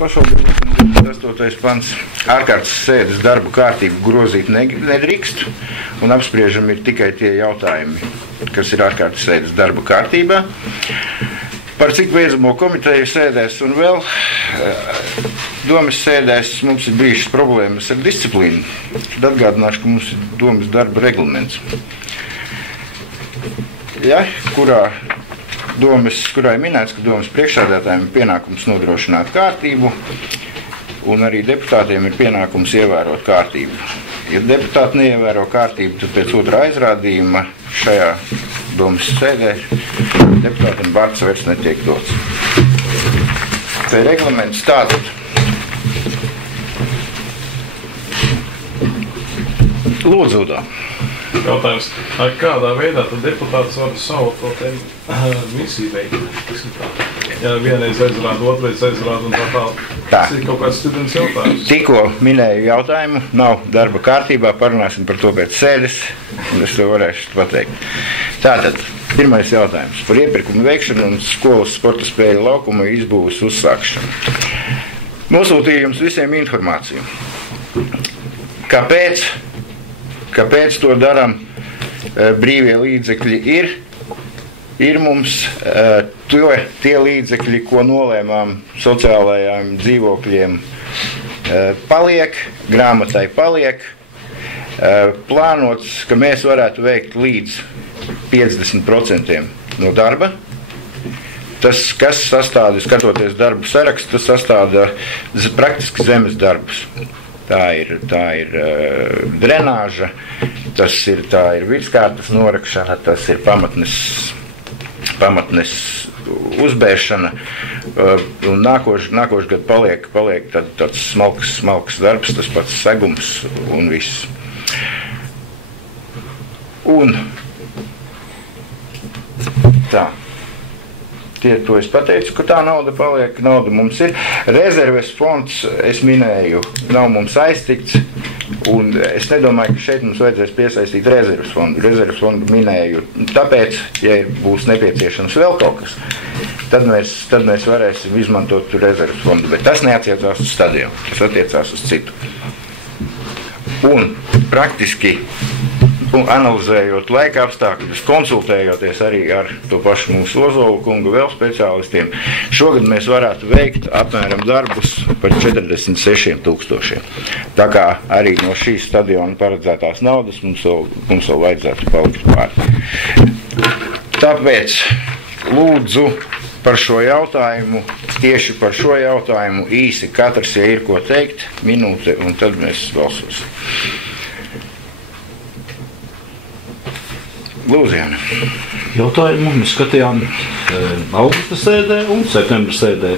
Pašvaldības 8. pants ārkārtas sēdes darbu kārtību grozīt nedrīkst, un apspriežam ir tikai tie jautājumi, kas ir ārkārtas sēdes darbu kārtībā. Par cik beidzamo komiteju sēdēs un vēl domas sēdēs mums ir bijušas problēmas ar disciplīnu. Tad atgādināšu, ka mums ir domas darba reglaments. Ja, kurā ir minēts, ka domas priekšsēdētājiem ir pienākums nodrošināt kārtību, un arī deputātiem ir pienākums ievērot kārtību. Ja deputāti neievēro kārtību, tad pēc otrā aizrādījuma šajā domas sēdē deputātiem vārds vairs netiek dots. Te reglaments tātad. Lūdzu, Udo. Jautājums, kādā veidā tad deputāts var savu to misiju veikt? Ja vienreiz aizrāda, otrais aizrāda un tā. Tas ir kaut kāds students jautājums. Tikko minēju jautājumu, nav darba kārtībā, parunāsim par to pēc sēdes, un es to varēšu pateikt. Tātad, pirmais jautājums par iepirkumu veikšanu un skolas sporta spēļu laukuma izbūves uzsākšanu. Nosūtīju jums visiem informāciju. Kāpēc to darām? Brīvie līdzekļi ir mums tie līdzekļi, ko nolēmām sociālajām dzīvokļiem, paliek, grāmatai paliek. Plānots, ka mēs varētu veikt līdz 50% no darba. Tas, kas sastāda, skatoties darbu sarakstu, tas sastāda praktiski zemes darbus. Tā ir drenāža, tā ir virskārtas norakšana, tas ir pamatnes uzbēršana, un nākošu gadu paliek tāds smalks darbs, tas pats segums un viss. Un tā. To es pateicu, ka tā nauda paliek, nauda mums ir. Rezerves fonds, es minēju, nav mums aiztikts, un es nedomāju, ka šeit mums vajadzēs piesaistīt rezerves fondu. Rezerves fondu minēju tāpēc, ja būs nepieciešams vēl kaut kas, tad mēs varēsim izmantot rezerves fondu, bet tas neatiecās uz stadionu, tas attiecās uz citu. Un praktiski analizējot laika apstākļus, konsultējoties arī ar to pašu mūsu Ozolu kungu vēl speciālistiem, šogad mēs varētu veikt apmēram darbus par 46 000. Tā kā arī no šīs stadiona paredzētās naudas mums vēl vajadzētu palikt pāri. Tāpēc lūdzu par šo jautājumu, tieši par šo jautājumu īsi katrs, ja ir ko teikt, minūte, un tad mēs balsosim. Lūdzu, jautājumu mēs skatījām augusta sēdē un septembra sēdē.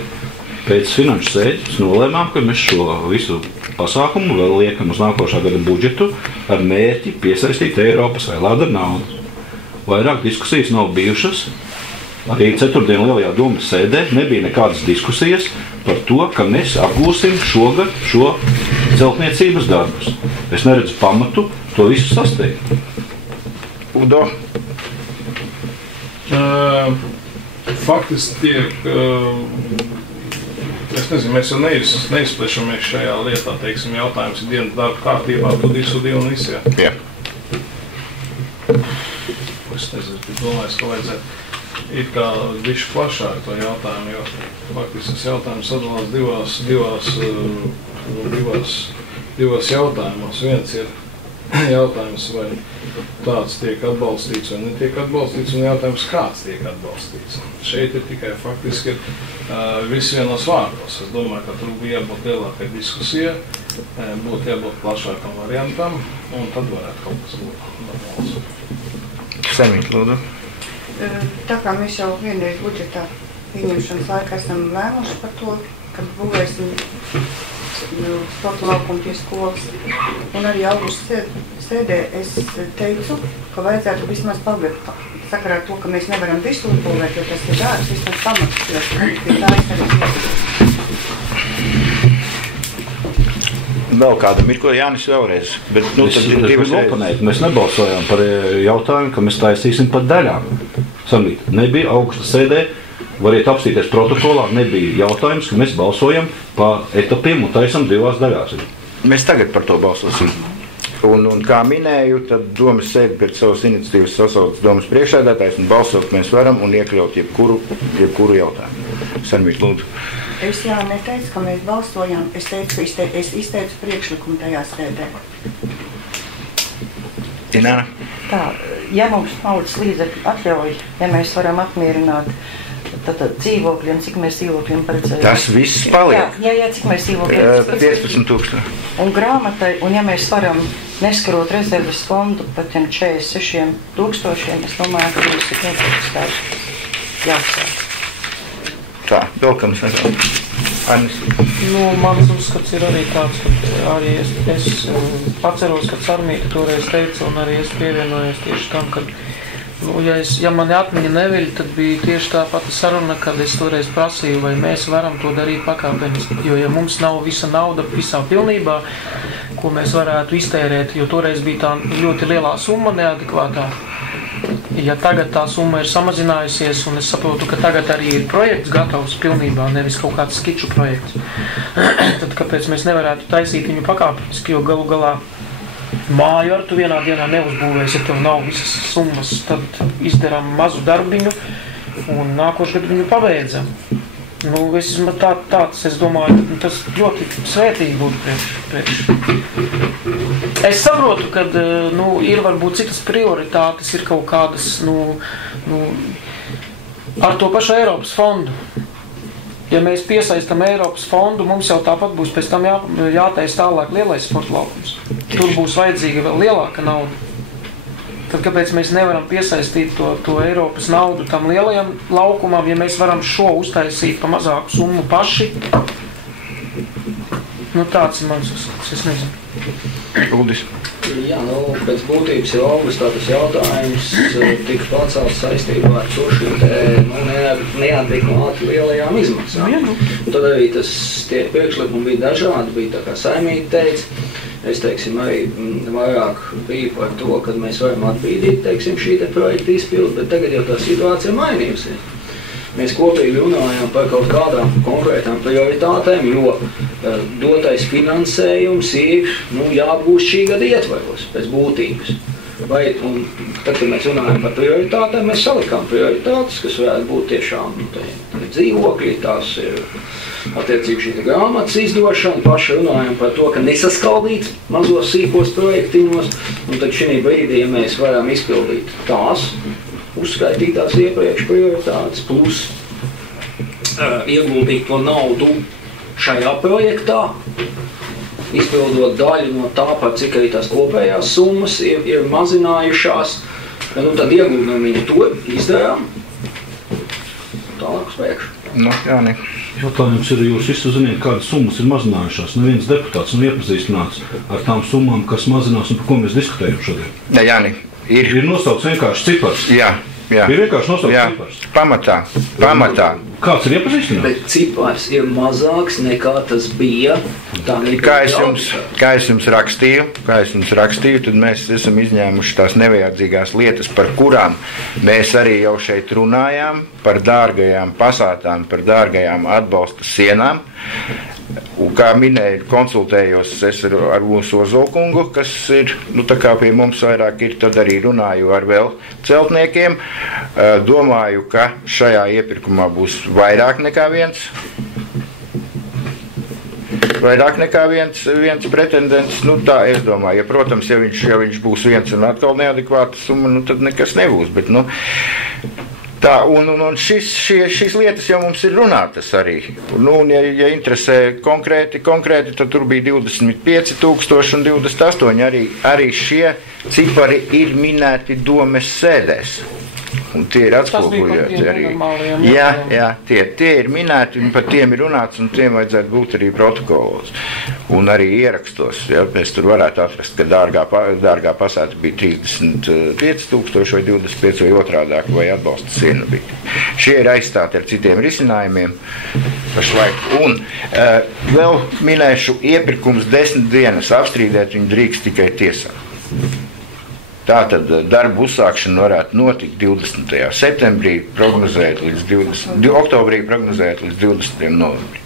Pēc finanšu sēdes nolēmām, ka mēs šo visu pasākumu vēl liekam uz nākošā gada budžetu ar mērķi piesaistīt Eiropas vai Lādar naudu. Vairāk diskusijas nav bijušas. Arī ceturtdien lielajā domas sēdē nebija nekādas diskusijas par to, ka mēs apgūsim šogad šo celtniecības darbus. Es neredzu pamatu to visu sasteigt. Udo? Faktiski tiek, es nezinu, mēs jau neizplešamies šajā lietā, teiksim, jautājums ir dienas darba kārtībā, tad visu dienu visi, jā? Jā. Es nezinu, domāju, ka vajadzētu it kā bišķi plašāk to jautājumu, jo faktiski tas jautājums sadalās divās jautājumos. Viens ir jautājums, vai tāds tiek atbalstīts vai netiek atbalstīts, un jautājums, kāds tiek atbalstīts. Šeit ir tikai faktiski viss vienos vārdos. Es domāju, ka tur bija jābūt lielākai diskusijai, būtu jābūt plašākam variantam, un tad varētu kaut kas būt normāls. Semīt, lūdzu. Tā kā mēs jau vienreiz budžetā pieņemšanas laikā esam lēmuši par to, kad būvēsim sporta laukumu pie skolas. Un arī augusta sēdē es teicu, ka vajadzētu vismaz pabeigt sakarā to, ka mēs nevaram visu uzbūvēt, jo tas ir dārgs, vismaz pamatus, jo pie tā es arī piesaku. Vēl kādam ir ko Jānis vēlreiz, bet tad ir divas reizes. Mēs nebalsojām par jautājumu, ka mēs taisīsim par daļām. Samīt, nebija augusta sēdē variet apstīties protokolā, nebija jautājums, ka mēs balsojam pa etapiem un taisam 2 daļās. Mēs tagad par to balsosim. Un kā minēju, tad domas sēdi pēc savas iniciatīvas sasauc domas priekšsēdētājs un balsot mēs varam un iekļaut jebkuru jautājumu. Sarmīt, lūdzu. Es neteicu, ka mēs balsojām. Es teicu, ka es izteicu priekšlikumu tajā sēdē. Ināna? Tā, ja mums naudas līdzekļi atļauj, ja mēs varam apmierināt tātad dzīvokļiem, cik mēs dzīvokļiem paredzējām. Tas viss paliek. Jā, cik mēs dzīvokļiem. 15 000. Un grāmatai, un ja mēs varam neskarot rezerves fondu par tiem 46 000, es domāju, ka mums ir nepieciešams jāsāk. Tā, vēl kam sakām. Arnis. Mans uzskats ir arī tāds, ka arī es atceros, ka Sarmīta toreiz teica, un arī es pievienojos tieši tam, ka ja mani atmiņa neviļ, tad bija tieši tā pati saruna, kad es toreiz prasīju, vai mēs varam to darīt pakāpeniski. Jo ja mums nav visa nauda visā pilnībā, ko mēs varētu iztērēt, jo toreiz bija tā ļoti lielā summa neadekvātā. Ja tagad tā summa ir samazinājusies, un es saprotu, ka tagad arī ir projekts gatavs pilnībā, nevis kaut kāds skiču projekts, tad kāpēc mēs nevarētu taisīt viņu pakāpeniski, jo galu galā māju ar tu vienā dienā neuzbūvēsi, ja tev nav visas summas, tad izdarām mazu darbiņu un nākošgad viņu pabeidzam. Es domāju, tas ļoti svētīgi būtu priekš. Es saprotu, ka ir varbūt citas prioritātes, ir kaut kādas ar to pašu Eiropas fondu. Ja mēs piesaistam Eiropas fondu, mums jau tāpat būs pēc tam jātais tālāk lielais sporta laukums. Tur būs vajadzīga vēl lielāka nauda. Tad kāpēc mēs nevaram piesaistīt to Eiropas naudu tam lielajam laukumam, ja mēs varam šo uztaisīt pa mazāku summu paši? Tāds ir mans uzskats, es nezinu. Uldis. Jā, pēc būtības jau augustā tas jautājums tika pacelts saistībā ar to neadekvāti lielajām izmaksām. Tad arī tie priekšlikumi bija dažādi, bija tā kā Saimīte teica. Es, arī vairāk biju par to, kad mēs varam atbīdīt, šī projekta izpildu, bet tagad jau tā situācija mainījusies. Mēs kopīgi runājām par kaut kādām konkrētām prioritātēm, jo dotais finansējums ir jāapgūst šī gada ietvaros pēc būtības. Tad, kad mēs runājam par prioritātēm, mēs salikām prioritātes, kas varētu būt tiešām dzīvokļi, tās ir attiecīgi šī grāmatas izdošana, paši runājam par to, ka nesaskaldīt mazos sīkos projektiņos, un tad šī brīdī, ja mēs varam izpildīt tās uzskaitītās iepriekš prioritātes, plus ieguldīt to naudu šajā projektā, izpildot daļu no tā, par cik arī tās kopējās summas ir mazinājušās, tad ieguldam viņu to izdarām, tālāk uz priekšu. Jāni. Jautājums ir, jūs visi ziniet, kādas summas ir mazinājušās. Neviens deputāts nav iepazīstināts ar tām summām, kas mazinās un par ko mēs diskutējam šodien. Ne, Jāni. Ir nosaukts vienkārši cipars. Jā. Ir vienkārši nosaukts cipars. Pamatā. Kāds ir iepazīstināts? Bet cipars ir mazāks nekā tas bija. Kā es jums rakstīju, tad mēs esam izņēmuši tās nevajadzīgās lietas, par kurām mēs arī jau šeit runājām, par dārgajām pasātām, par dārgajām atbalsta sienām. Un, kā minēju, konsultējos es ar mūsu Ozolkungu, kas ir, tā kā pie mums vairāk ir, tad arī runāju ar vēl celtniekiem. Domāju, ka šajā iepirkumā būs vairāk nekā viens pretendents. Tā es domāju, ja, protams, ja viņš būs viens un atkal neadekvāta summa, tad nekas nebūs, bet, tā, un šīs lietas jau mums ir runātas arī. Ja interesē konkrēti, tad tur bija 25 000 un 28. Arī šie cipari ir minēti domes sēdēs. Un tie ir atspoguļoti arī. Jā, tie ir minēti, un par tiem ir runāts, un tiem vajadzētu būt arī protokolos. Un arī ierakstos, mēs tur varētu atrast, ka dārgā pasāta bija 35 000 vai 25 vai otrādāk, vai atbalsta siena bija. Šie ir aizstāti ar citiem risinājumiem pašlaik. Un vēl minēšu iepirkums 10 dienas, apstrīdēt viņu drīkst tikai tiesā. Tātad darbu uzsākšana varētu notikt 20. septembrī, oktobrī prognozēt līdz 20. novembrī.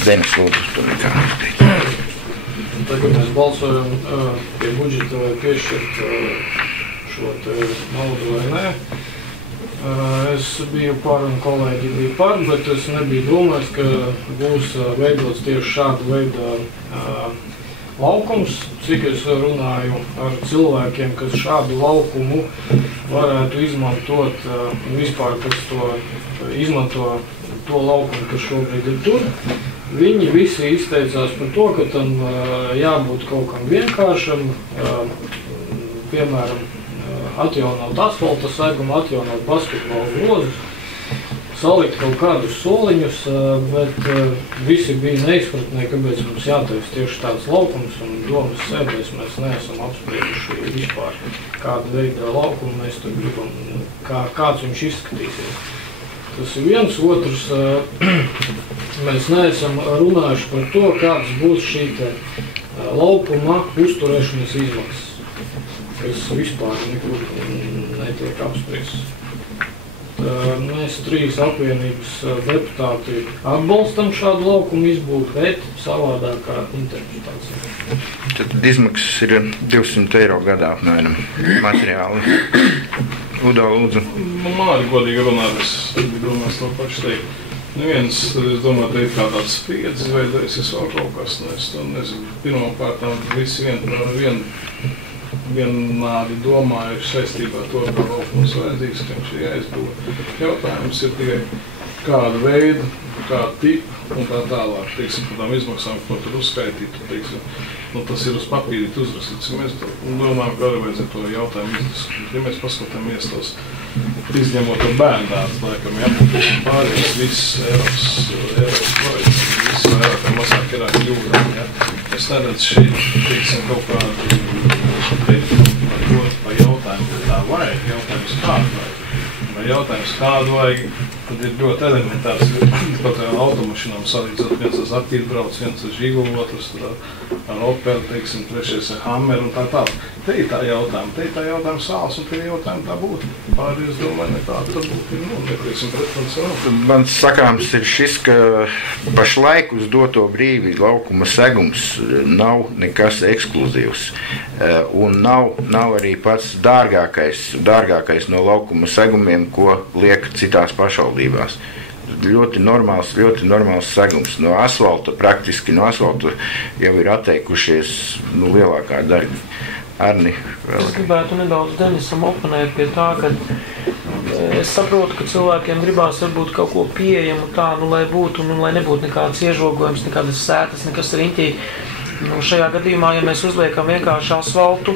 Denis, lūdzu, tu nekā neizteici. Tagad mēs balsojam pie budžeta, vai piešķirt šo te naudu vai nē. Es biju par un kolēģi bija par, bet es nebiju domājis, ka būs veidots tieši šādu veidu laukums. Cik es runāju ar cilvēkiem, kas šādu laukumu varētu izmantot vispār, kas to izmanto to laukumu, kas šobrīd ir tur. Viņi visi izteicās par to, ka tam jābūt kaut kam vienkāršam, piemēram, atjaunot asfalta segumu, atjaunot basketbola grozus, salikt kaut kādus soliņus, bet visi bija neizpratnē, kāpēc mums jātaisa tieši tāds laukums, un domas sēdēs mēs neesam apsprieduši vispār, kāda veida laukumu mēs tur gribam, kāds viņš izskatīsies. Tas ir viens, otrs, mēs neesam runājuši par to, kāds būs šī laukuma uzturēšanas izmaksas, kas vispār nekur netiek apspriests. Mēs 3 apvienības deputāti atbalstam šādu laukumu izbūvi, bet savādākā interpretācija. Tad izmaksas ir 200 eiro gadā apmēram materiāli. Udo, lūdzu. Man arī godīgi runāt, es domāju to pašu teikt. Neviens, es domāju, te ir kā tāds spriedzes veidēsies vēl kaut kas, es to nezinu. Pirmkārtām visi vienādi domāju saistībā ar to, ka laukums vajadzīgs, ka viņš ir jāizbūvē. Jautājums ir tikai kāda veida, kāda tipa un tā tālāk. Teiksim, par tām izmaksām, ko tur uzskaitītu, teiksim, tas ir uz papīrīt uzrakstīts. Mēs domājam, ka arī vajadzētu to jautājumu izdiskutēt. Ja mēs paskatāmies tos, izņemot to bērndārstu, laikam, pārējais viss Eiropas projekts, viss vairāk vai mazāk ir kļūdām. Es neredzu šeit, teiksim, kaut kādu par jautājumu, ka tā vajag, jautājums kādu vajag. Vai jautājums kādu vajag, tad ir ļoti elementārs, pat automašinām salīdzot, viens ar aktīvbrauc, viens ar žigulu, otrs ar Opel, teiksim, trešais ar Hammer un tā tālāk. Te ir tā jautājuma sāls un te ir jautājuma tā būtu. Pārējais, es domāju, nekāda tā būtu ir, neteiksim, pretkoncernu. Mans sakāms ir šis, ka pašlaik uz doto brīvi laukuma segums nav nekas ekskluzīvs. Un nav arī pats dārgākais no laukuma segumiem, ko liek citās pašvaldībās. Ļoti normāls segums. No asfalta, praktiski no asfalta jau ir atteikušies lielākā daļa. Arni, vēl. Es gribētu nedaudz Denisam oponēt pie tā, ka es saprotu, ka cilvēkiem gribās varbūt kaut ko pieejamu tā, lai būtu, lai nebūtu nekādas iežogojums, nekādas sētas, nekas riņķī. Šajā gadījumā, ja mēs uzliekam vienkārši asfaltu,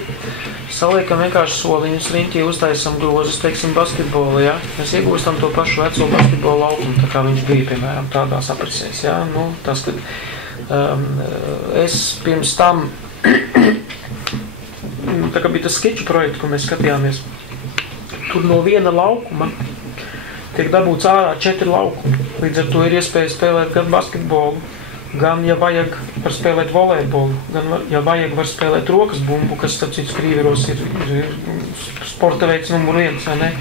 saliekam vienkārši soliņus riņķī, uztaisam grozus, teiksim, basketbolu, ja? Mēs iegūstam to pašu veco basketbolu laukumu, tā kā viņš bija, piemēram, tādās aprisēs, ja? Tas, kad es pirms tam, tā kā bija tas skeču projekts, ko mēs skatījāmies, tur no viena laukuma tiek dabūts ārā 4 laukumi. Līdz ar to ir iespēja spēlēt gan basketbolu, gan, ja vajag, var spēlēt volejbolu, gan, ja vajag, var spēlēt rokas bumbu, kas, starp citu, Krīveros ir sporta veids numur 1, vai ne?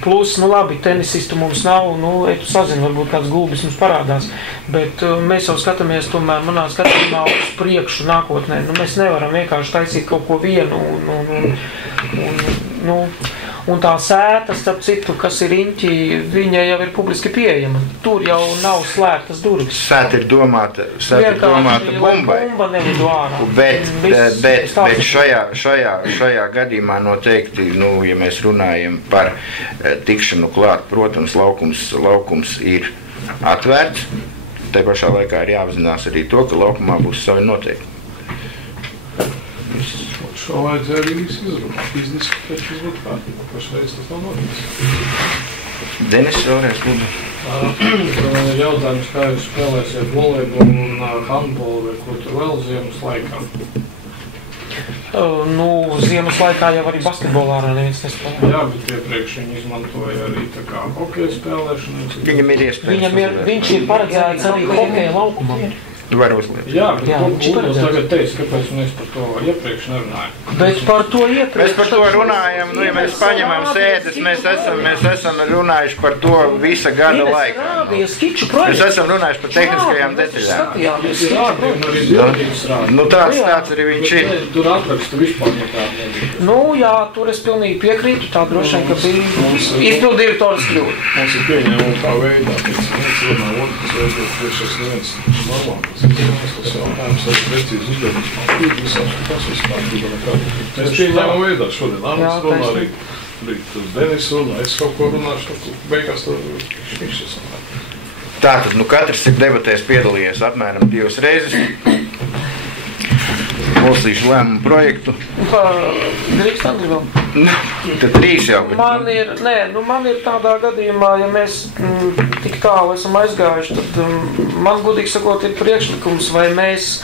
Plus, labi, tenisistu mums nav, tu sazini, varbūt kāds gulbis mums parādās, bet mēs jau skatāmies, tomēr, manā skatījumā uz priekšu nākotnē, mēs nevaram vienkārši taisīt kaut ko vienu, un tā sēta, starp citu, kas ir riņķī, viņa jau ir publiski pieejama. Tur jau nav slēgtas durvis. Sēta ir domāta bumbai. Bumba nelido ārā. Bet šajā gadījumā noteikti, ja mēs runājam par tikšanu klāt, protams, laukums ir atvērts. Te pašā laikā ir jāapzinās arī to, ka laukumā būs savi noteikumi. Šo vajadzēja arī visu izrunāt, izdiskutēt, šis būtu kārtībā. Pašreiz tas nav noticis. Denis, vēlreiz lūdzu. Jautājums, kā jūs spēlēsiet volejbolu un handbolu vai ko tur vēl ziemas laikā? Ziemas laikā jau arī basketbolā neviens nespēlē. Jā, bet iepriekš viņi izmantoja arī tā kā hokeja spēlēšanu. Viņam ir iespējas. Viņš ir paredzēts arī hokeja laukumam. Var uzliekt. Jā, bet Jā, viņš Uldis paredzēts. tagad teica, kāpēc mēs par to iepriekš nerunājam. Bet par to iepriekš. Mēs par to runājam, ja mēs paņemam sēdes, mēs esam runājuši par to visa gada laikā. Mēs esam runājuši par tehniskajām detaļām. Ir rādi un arī bildīgs rādi. Tāds arī viņš ir. Tur atrakstu vispār nekādu nebija. Nu, jā, tur es pilnīgi piekrītu, tā droši vien, ka bija izpildirektoras kļūda. Mums ir pieņēmumi tā veidā, viens runā, otrs veidā, trešais neviens normāls. Tas jautājums ir precīzi uzdevums. Tas vispār bija nekādu. Mēs pieņēmām veidā šodien. Ānis runā arī Denis runā, es kaut ko runāšu, beigās tur viņš esam. Tātad, katrs ir debatēs piedalījies apmēram 2 reizes. Lasīšu lēmumu projektu. Drīkst Andri vēl? Tad 3 jau. Man ir tādā gadījumā, ja mēs tik tālu esam aizgājuši, tad man godīgi sakot ir priekšlikums, vai mēs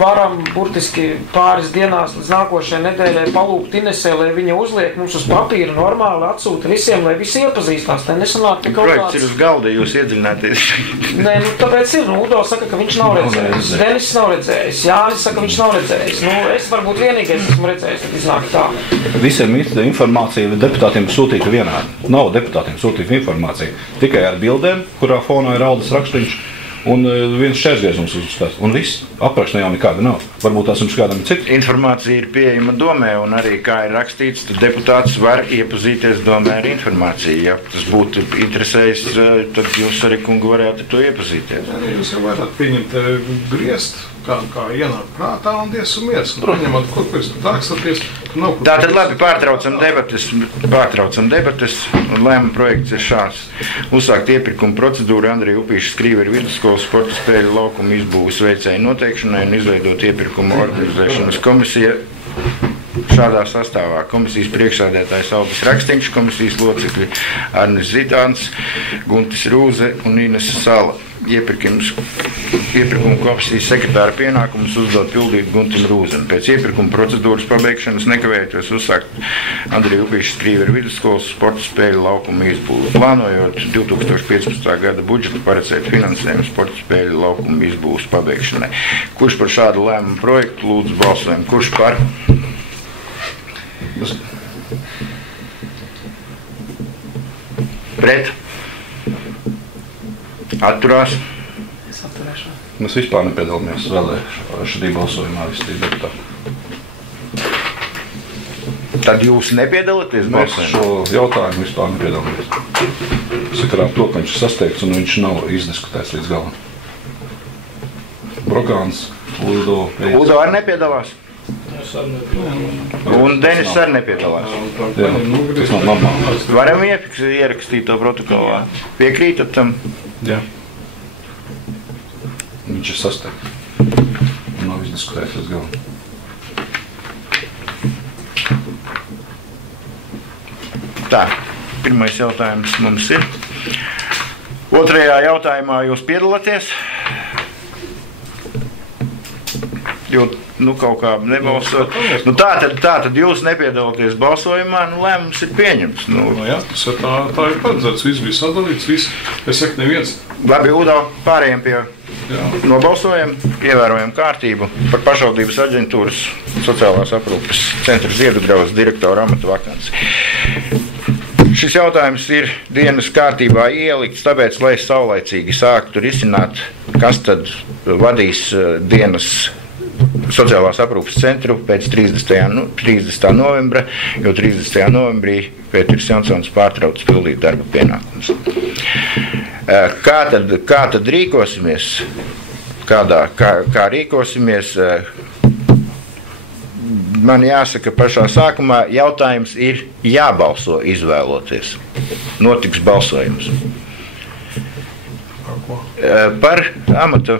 varam burtiski pāris dienās līdz nākošajai nedēļai palūgt Inesē, lai viņa uzliek mums uz papīra normāli atsūta visiem, lai visi iepazīstās. Tā nesanāk, ka kaut Projekts ir uz galda, jūs iedziļināties. Nē, tāpēc ir. Udo saka, ka viņš nav redzējis. Denis nav redzējis. Jānis saka, ka viņš nav redzējis. Es varbūt vienīgais esmu redzējis, tad iznāk tā. Visiem informācija deputātiem sūtīta vienādi. Nav deputātiem sūtīta informācija. Tikai ar bildēm, kurā fonā ir Aldis rakstīņš. Un viens šķērsgriezums uzstās. Un viss. Aprakšana jau nekāda nav. Varbūt tās jums kādam ir cita. Informācija ir pieejama domē, un arī, kā ir rakstīts, tad deputāts var iepazīties domē ar informāciju. Ja tas būtu interesējis, tad jūs arī, kungu, varētu to iepazīties. Jūs jau varat pieņemt griezt, kā ienāk prātā un dievs un miers. Ņemot, kur jūs tākstaties, nav kur. Tātad labi, pārtraucam debates, un lēmuma projekts ir šāds. Uzsākt iepirkuma procedūru Andrija Upīša Skrīveru vidusskolas sporta spēļu laukumu izbūves veicēju noteikšanai un izveidot iepirkuma organizēšanas komisiju šādā sastāvā. Komisijas priekšsēdētājs Aldis Rakstīņš, komisijas locekļi Arnis Zitāns, Guntis Rūze un Ines Sala. Iepirkuma komisijas sekretāra pienākumus uzdot pildīt Guntim Rūzem. Pēc iepirkuma procedūras pabeigšanas nekavējoties uzsākt Andrija Upīša Skrīveru vidusskolas sporta spēļu laukumu izbūvi. Plānojot 2015. gada budžetu paredzēt finansējumu sporta spēļu laukumu izbūves pabeigšanai. Kurš par šādu lēmumu projektu lūdzu balsojumu? Kurš par? Pret? Atturās? Es atturēšu. Mēs vispār nepiedalāmies šādī balsojumā visi tie deputāti. Tad jūs nepiedalāties Mēs balsojumā? šo jautājumu vispār nepiedalāmies. Sakarā to, ka viņš ir sasteigts un viņš nav izdiskutēts līdz galam. Brokāns, Udo arī nepiedalās? Un Denis arī nepiedalās. Jā, tas nav normāli. Varam ierakstīt to protokolā. Piekrītat tam? Jā. Viņš ir sasteigts un nav izdiskutēts līdz galam. Tā, pirmais jautājums mums ir. Otrajā jautājumā jūs piedalāties? Jo, kaut kā nebalsot. Tātad jūs nepiedalāties balsojumā, lēmums ir pieņemts. Jā, tas ir tā ir paredzēts, viss bija sadalīts, viss. Es saku, neviens. Labi, Udo, pārējiem pie nobalsojam, ievērojam kārtību par pašvaldības aģentūras sociālās aprūpes centra Ziedudraudzes direktora amata vakanci. Šis jautājums ir dienas kārtībā ielikts, tāpēc, lai saulaicīgi sāktu risināt, kas tad vadīs dienas sociālās aprūpes centru pēc 30. novembra, jo 30. novembrī Pēteris Jansons pārtrauc pildīt darba pienākumus. Kā tad rīkosimies? Kā rīkosimies? Man jāsaka pašā sākumā, jautājums ir jābalso izvēloties. Notiks balsojums. Par amatu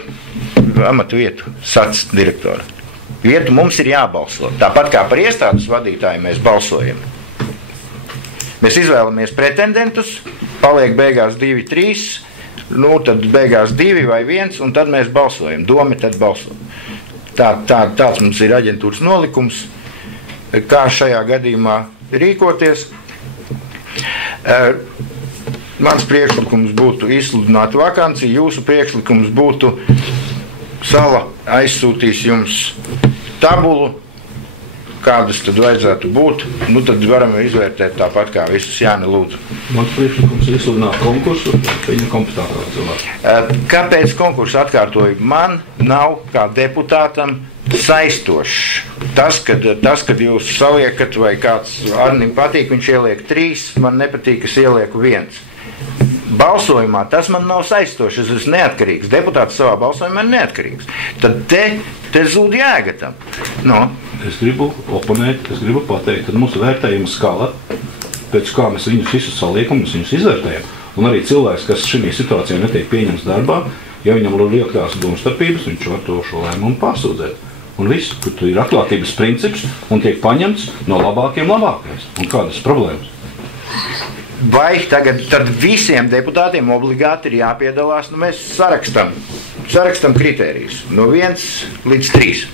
vietu, SAC direktora. Vietu mums ir jābalso. Tāpat kā par iestādes vadītāju mēs balsojam. Mēs izvēlamies pretendentus, paliek beigās 2, 3, tad beigās 2 vai 1, un tad mēs balsojam. Domi tad balso. Tāds mums ir aģentūras nolikums, kā šajā gadījumā rīkoties. Mans priekšlikums būtu izsludināt vakanci, jūsu priekšlikums būtu Sala aizsūtīs jums tabulu, kādas tad vajadzētu būt. Nu, tad varam izvērtēt tāpat kā visus. Jāni, lūdzu. Mans priekšlikums ir izsludināt konkursu, viņa kompetentākā cilvēka. Kāpēc konkursu atkārtoju? Man nav kā deputātam saistošs. Tas, kad jūs saliekat vai kāds Arnim patīk, viņš ieliek 3, man nepatīk, es ielieku 1. Balsojumā tas man nav saistošs, es esmu neatkarīgs. Deputāts savā balsojumā ir neatkarīgs. Tad te zūd jēga tam. No. Es gribu oponēt, es gribu pateikt, tad mūsu vērtējuma skala, pēc kā mēs viņus visus saliekam, mēs viņus izvērtējam. Un arī cilvēks, kas šī situācijā netiek pieņems darbā, ja viņam ir liekās domstarpības, viņš var to šo lēmumu pārsūdzēt. Un viss, kur ir atklātības princips un tiek paņemts no labākais. Un kādas problēmas? Vai tagad tad visiem deputātiem obligāti ir jāpiedalās? Nu, mēs sarakstam kritērijus no 1 līdz 3.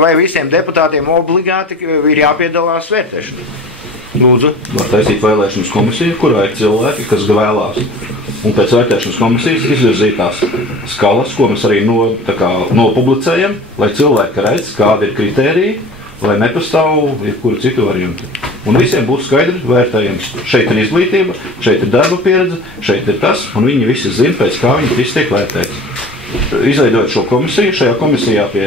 Vai visiem deputātiem obligāti ir jāpiedalās vērtēšanā? Lūdzu. Var taisīt vēlēšanas komisiju, kurā ir cilvēki, kas vēlās. Un pēc vērtēšanas komisijas izvirzītās skalas, ko mēs arī nopublicējam, lai cilvēki redz, kādi ir kritēriji, lai nepastāv jebkuru citu variantu. Un visiem būs skaidri vērtējums. Šeit ir izglītība, šeit ir darba pieredze, šeit ir tas, un viņi visi zina, pēc kā viņi visi tiek vērtēti. Izveidojot šo komisiju, šajā komisijā pie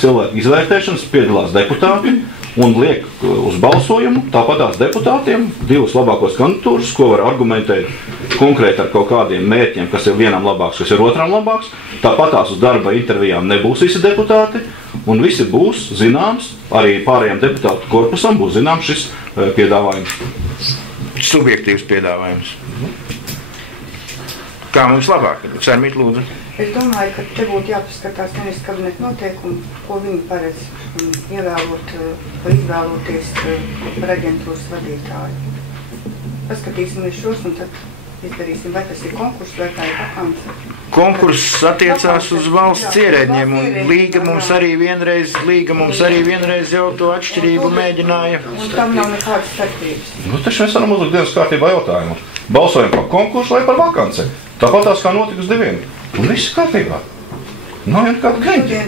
cilvēku izvērtēšanas piedalās deputāti un liek uz balsojumu tāpatās deputātiem 2 labākos kandidatūras, ko var argumentēt konkrēti ar kaut kādiem mērķiem, kas ir vienam labāks, kas ir otram labāks. Tāpatās uz darba intervijām nebūs visi deputāti, un visi būs zināms, arī pārējiem deputātu korpusam būs zināms šis piedāvājums. Subjektīvs piedāvājums. Kā mums labāk? Sarmīt, lūdzu. Es domāju, ka te būtu jāpaskatās ministra kabineta noteikumu, ko viņi paredz ievēlot vai izvēloties par aģentūras vadītāju. Paskatīsimies šos un tad izdarīsim, vai tas ir konkurss vai tā ir vakance. Konkurss attiecās uz valsts ierēdņiem un līga mums arī vienreiz jau to atšķirību mēģināja. Un tam nav nekādas starpības. Nu, taču mēs varam uzlikt dienas kārtībā jautājumu. Balsojam par konkursu vai par vakanci. Tāpat tās kā notika uz 2. Un viss kārtībā. Nav jau nekāda kreņķa.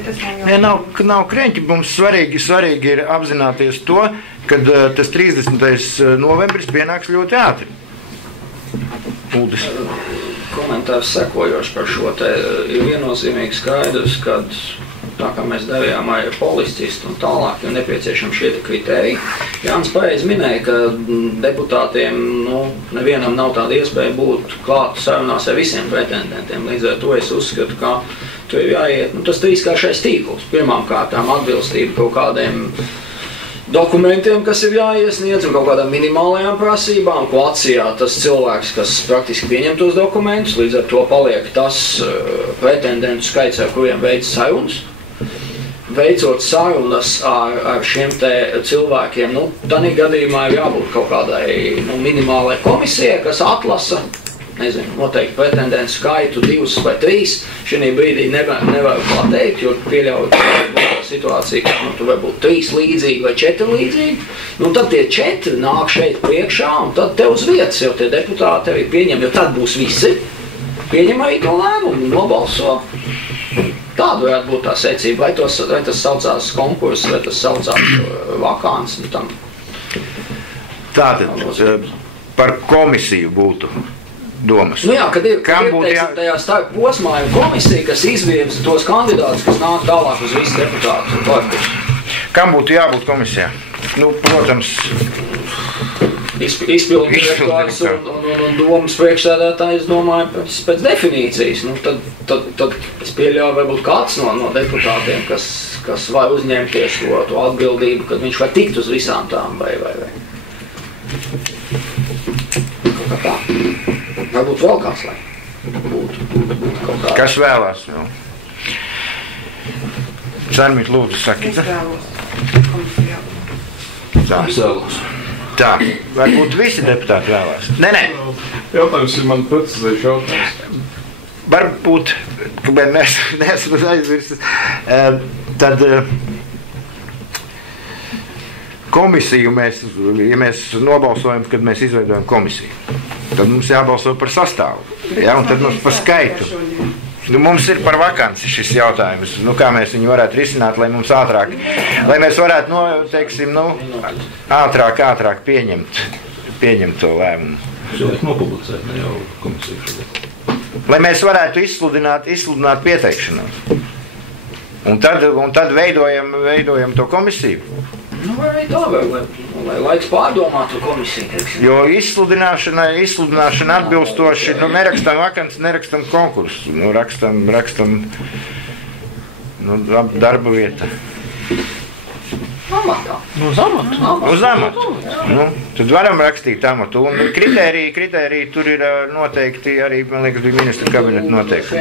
Nē, nav kreņķi. Mums svarīgi ir apzināties to, ka tas 30. novembris pienāks ļoti ātri. Uldis. Komentārs sekojoši par šo te ir viennozīmīgi skaidrs, ka tā kā mēs devījām arī policistu un tālāk, ir nepieciešami šie kritēriji. Jānis pareizi minēja, ka deputātiem nevienam nav tāda iespēja būt klāt sarunās ar visiem pretendentiem. Līdz ar to es uzskatu, ka tu ir jāiet tas 3-kāršais tīkls. Pirmām kārtām atbilstība kaut kādiem dokumentiem, kas ir jāiesniedz, un kaut kādām minimālajām prasībām, ko atsijā tas cilvēks, kas praktiski pieņem tos dokumentus, līdz ar to paliek tas pretendentu skaits, ar kuriem veic sarunas. Veicot sarunas ar šiem te cilvēkiem, tādā gadījumā ir jābūt kaut kādai minimālai komisijai, kas atlasa, noteikti pretendentu skaitu 2 vai 3. Šī brīdī nevar pateikt, jo pieļaut situāciju, ka tu var būt 3 līdzīgi vai 4 līdzīgi. Tad tie 4 nāk šeit priekšā, un tad te uz vietas jau tie deputāti arī pieņem, jo tad būs visi. Pieņem arī to lēmumu, nobalso. Tāda varētu būt tā secība, vai tas saucās konkurss, vai tas saucās vakants. Tātad par komisiju būtu domas. Jā, kad ir tajā starp posmā ir komisija, kas izvirza tos kandidātus, kas nāk tālāk uz visu deputātu korpusu. Kam būtu jābūt komisijā? Protams, izpildu direktors un domas priekšsēdētājs, domāju, pēc definīcijas. Tad es pieļauju, varbūt kāds no deputātiem, kas var uzņemties to atbildību, kad viņš var tikt uz visām tām vai. Kaut kā tā. Varbūt vēl kāds, lai būtu kaut kā. Kas vēlās vēl? Sarmīt, lūdzu, saki. Es vēlos komisijā. Tā, varbūt visi deputāti vēlās. Nē. Jautājums ir man precizējuši jautājums. Varbūt, kamēr neesmu aizvirsis, tad komisiju ja mēs nobalsojam, kad mēs izveidojam komisiju, tad mums jābalso par sastāvu. Un tad mums par skaitu. Mums ir par vakanci šis jautājums. Kā mēs viņu varētu risināt, lai mums ātrāk, lai mēs varētu, ātrāk pieņemt to lēmumu. Nopublicēt, ne jau komisiju šodien. Lai mēs varētu izsludināt pieteikšanos. Un tad veidojam to komisiju. Vai tā vēl, lai laiks pārdomātu komisiju. Jo izsludināšana atbilstoši, nerakstam vakanci, nerakstam konkursu. Rakstam darba vieta. Amatā. Uz amatu. Tad varam rakstīt amatu. Un kritēriji tur ir noteikti arī, man liekas, bija ministra kabineta noteikti.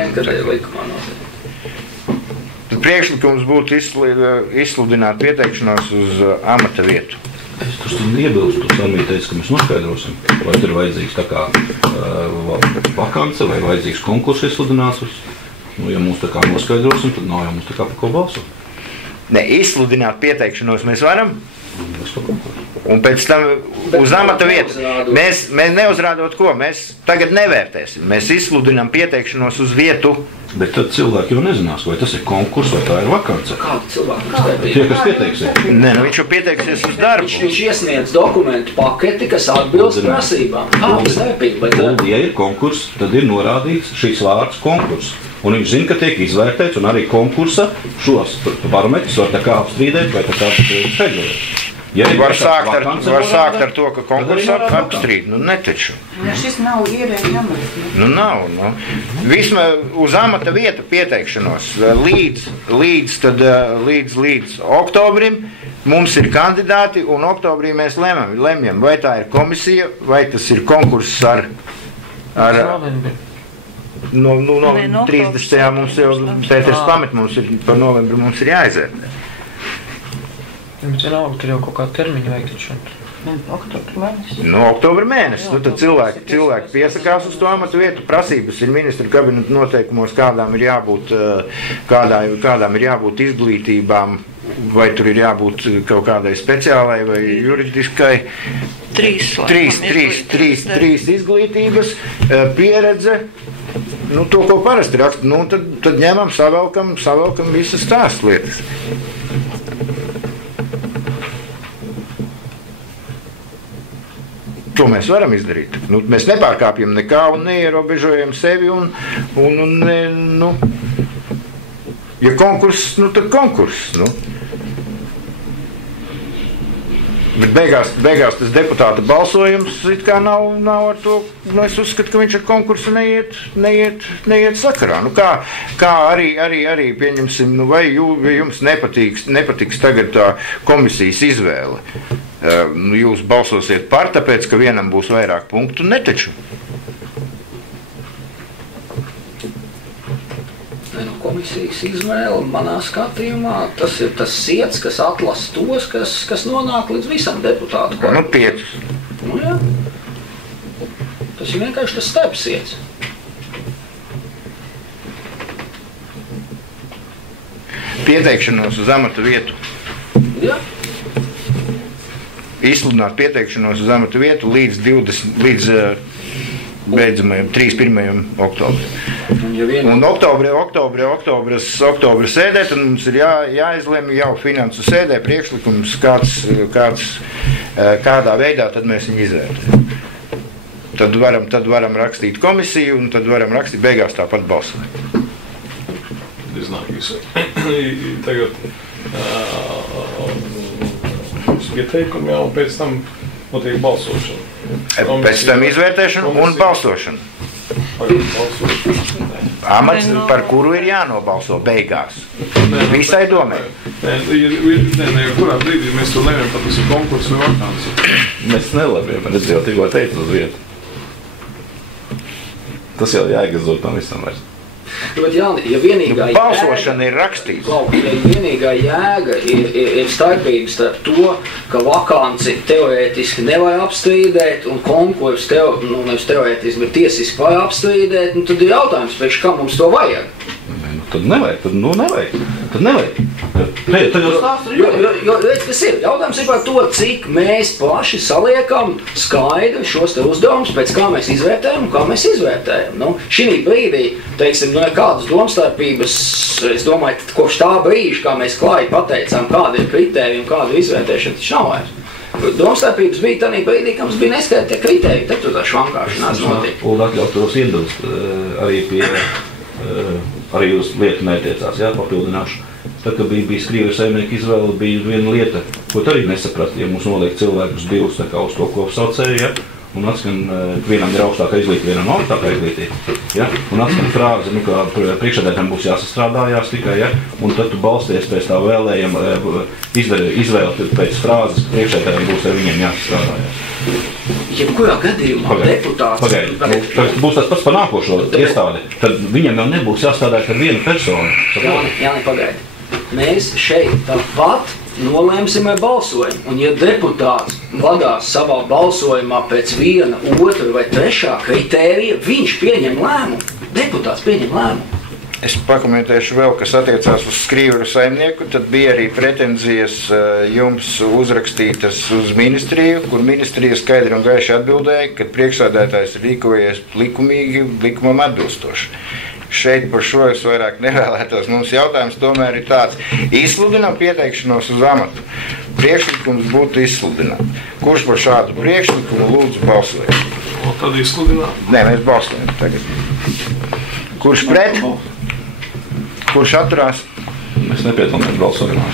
Priekšlikums būtu izsludināt pieteikšanos uz amata vietu. Es tur iebilstu, Sarmija teica, ka mēs noskaidrosim, vai tur ir vajadzīgs tā kā vakance, vai vajadzīgs konkurss izsludināts. Ja mums tā kā noskaidrosim, tad nav jau mums tā kā par ko balsot. Ne, izsludināt pieteikšanos mēs varam. Un pēc tam uz amata vietu. Mēs neuzrādot ko, mēs tagad nevērtēsim. Mēs izsludinām pieteikšanos uz vietu. Bet tad cilvēki jau nezinās, vai tas ir konkurss, vai tā ir vakance. Kāda cilvēka? Tie, kas pieteiksies. Nē, viņš jau pieteiksies uz darbu. Viņš iesniedz dokumentu paketi, kas atbilst prasībām. Kāda starpība? Ja ir konkurss, tad ir norādīts šīs vārds konkurss. Un viņš zina, ka tiek izvērtēts, un arī konkursa šos parametrus var tā kā apstrīdēt, vai tā kā skaidrot. Ja var sākt ar to, ka konkursu apstrīd, netaču. Šis nav ierēģi amats. Nav. Vismaz uz amata vietu pieteikšanos līdz oktobrim mums ir kandidāti, un oktobrī mēs lemjam, vai tā ir komisija, vai tas ir konkurss ar no 30. mums jau Pēters pamet, mums ir par novembri mums ir jāizvērtē. Bet vienalga, tur jau kaut kā termiņu veikti. Oktobra mēnesis. Tad cilvēki piesakās uz to amatu vietu. Prasības ir ministra kabineta noteikumos, kādām ir jābūt izglītībām, vai tur ir jābūt kaut kādai speciālai vai juridiskai. Trīs izglītības, pieredze. To, ko parasti raksta, tad ņemam, savelkam visas tās lietas. To mēs varam izdarīt. Mēs nepārkāpjam nekā un neierobežojam sevi ja konkurss, tad konkurss. Bet beigās tas deputāta balsojums it kā nav ar to, es uzskatu, ka viņš ar konkursu neiet sakarā. Kā arī pieņemsim, vai jums nepatiks tagad tā komisijas izvēle. Jūs balsosiet par, tāpēc, ka vienam būs vairāk punktu, netaču. Komisijas izvēle, manā skatījumā, tas ir tas siets, kas atlasa tos, kas nonāk līdz visam deputātu. 5. Jā. Tas ir vienkārši tas starpsiets. Pieteikšanos uz amatu vietu. Jā. Izsludināt pieteikšanos uz amatu vietu līdz 31. oktobrim. Un oktobra sēdē, tad mums ir jāizlemj jau finansu sēdē priekšlikums, kādā veidā tad mēs viņu izvērtējam. Tad varam rakstīt komisiju, un tad varam rakstīt beigās tāpat balsot. Iznāk visu. Tagad pieteikumi jau pēc tam notiek balsošana. Pēc tam izvērtēšana un balsošana. Amats, par kuru ir jānobalso beigās. Visai domē. Kurā brīdī mēs to lemjam, pat tas ir konkurss vai vakants? Mēs nelemjam, es jau tikko teicu uz vietu. Tas jau jāiegazot tam visam vairs. Bet Jāni, ja vienīgā balsošana ir rakstīts. Ja vienīgā jēga ir starpības starp to, ka vakanci teorētiski nevajag apstrīdēt un konkursu nevis teorētiski, bet tiesiski var apstrīdēt, tad ir jautājums, priekš kā mums to vajag. tad nevajag. Tad jau stāsts ir kas ir? Jautājums ir par to, cik mēs paši saliekam skaidri šos te uzdevumus, pēc kā mēs izvērtējam un kā mēs izvērtējam. Nu, šī brīdī, teiksim, kādas domstarpības, es domāju, kopš tā brīža, kā mēs klāji pateicām, kāda ir kritērija un kāda izvērtēšana, taču nav vairs. Domstarpības bija tādā brīdī, ka mums bija neskaidri tie kritēriji, tad tur tā švankāšanās notika. Un atļautos iebilst arī pie, arī uz lietu netiecās, papildināšu. Tad, kad bija skrīveru saimnieku izvēle, bija viena lieta, ko arī nesaprast, ja mums noliek cilvēkus divus tā kā uz to kopsaucēju, un atskan, vienam ir augstākā izglītība, vienam augstākā izglītība, un atskan frāze, ka priekšsēdētājiem būs jāsastrādājās tikai, un tad tu balsties pēc tā vēlējuma, izvēle pēc frāzes, priekšsēdētājiem būs ar viņiem jāsastrādājās. Jebkurā gadījumā deputāts... Pagaidi, būs tas pats par nākošo iestādi, tad viņam jau nebūs jāstrādāt ar vienu personu. Jāni, pagaidi. Mēs šeit tāpat nolēmsim ar balsojumu. Un ja deputāts vadās savā balsojumā pēc viena, otra vai trešā kritērija, viņš pieņem lēmumu. Deputāts pieņem lēmumu. Es pakomentēšu vēl, kas attiecās uz skrīveru saimnieku, tad bija arī pretenzijas jums uzrakstītas uz ministriju, kur ministrija skaidri un gaiši atbildēja, ka priekšsēdētājs rīkojies likumīgi, likumam atbilstoši. Šeit par šo es vairāk nevēlētos. Mums jautājums tomēr ir tāds. Izsludinām pieteikšanos uz amatu. Priekšlikums būtu izsludināt. Kurš par šādu priekšlikumu lūdzu balsojam? Un tad izsludināt? Nē, mēs balsojam tagad. Kurš pret? Kurš atturās? Mēs nepiedalāmies balsojumā.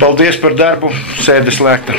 Paldies par darbu. Sēde slēgta.